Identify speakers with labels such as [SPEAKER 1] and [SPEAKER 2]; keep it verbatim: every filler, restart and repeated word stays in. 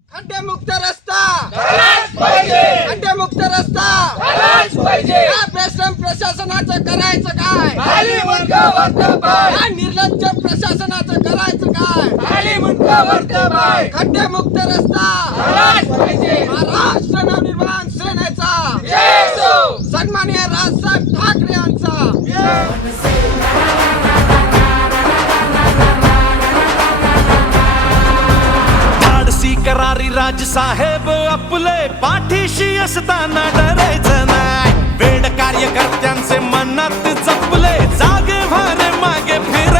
[SPEAKER 1] खड्डेमुक्त रस्ता
[SPEAKER 2] झालाच पाहिजे,
[SPEAKER 1] खड्डेमुक्त रस्ता
[SPEAKER 2] झालाच पाहिजे.
[SPEAKER 1] या बेसम प्रशासनाचं करायचं काय?
[SPEAKER 2] खाली मुंडका वरती पाय,
[SPEAKER 1] या निर्लज्ज प्रशासनाचं करायचं काय?
[SPEAKER 2] खाली मुंडका वरती पाय.
[SPEAKER 1] खड्डेमुक्त रस्ता
[SPEAKER 2] झालाच पाहिजे.
[SPEAKER 1] महाराष्ट्र नवनिर्माण सेनेचा
[SPEAKER 2] जय असो.
[SPEAKER 1] सन्माननीय राजसाहेब ठाकरे यांचा
[SPEAKER 3] धाडसी करारी राजसाहेब आपले पाठीशी असताना डरायचं नाही. वेड कार्यकर्त्यांचे मनात जपले जागे भारे मागे फिर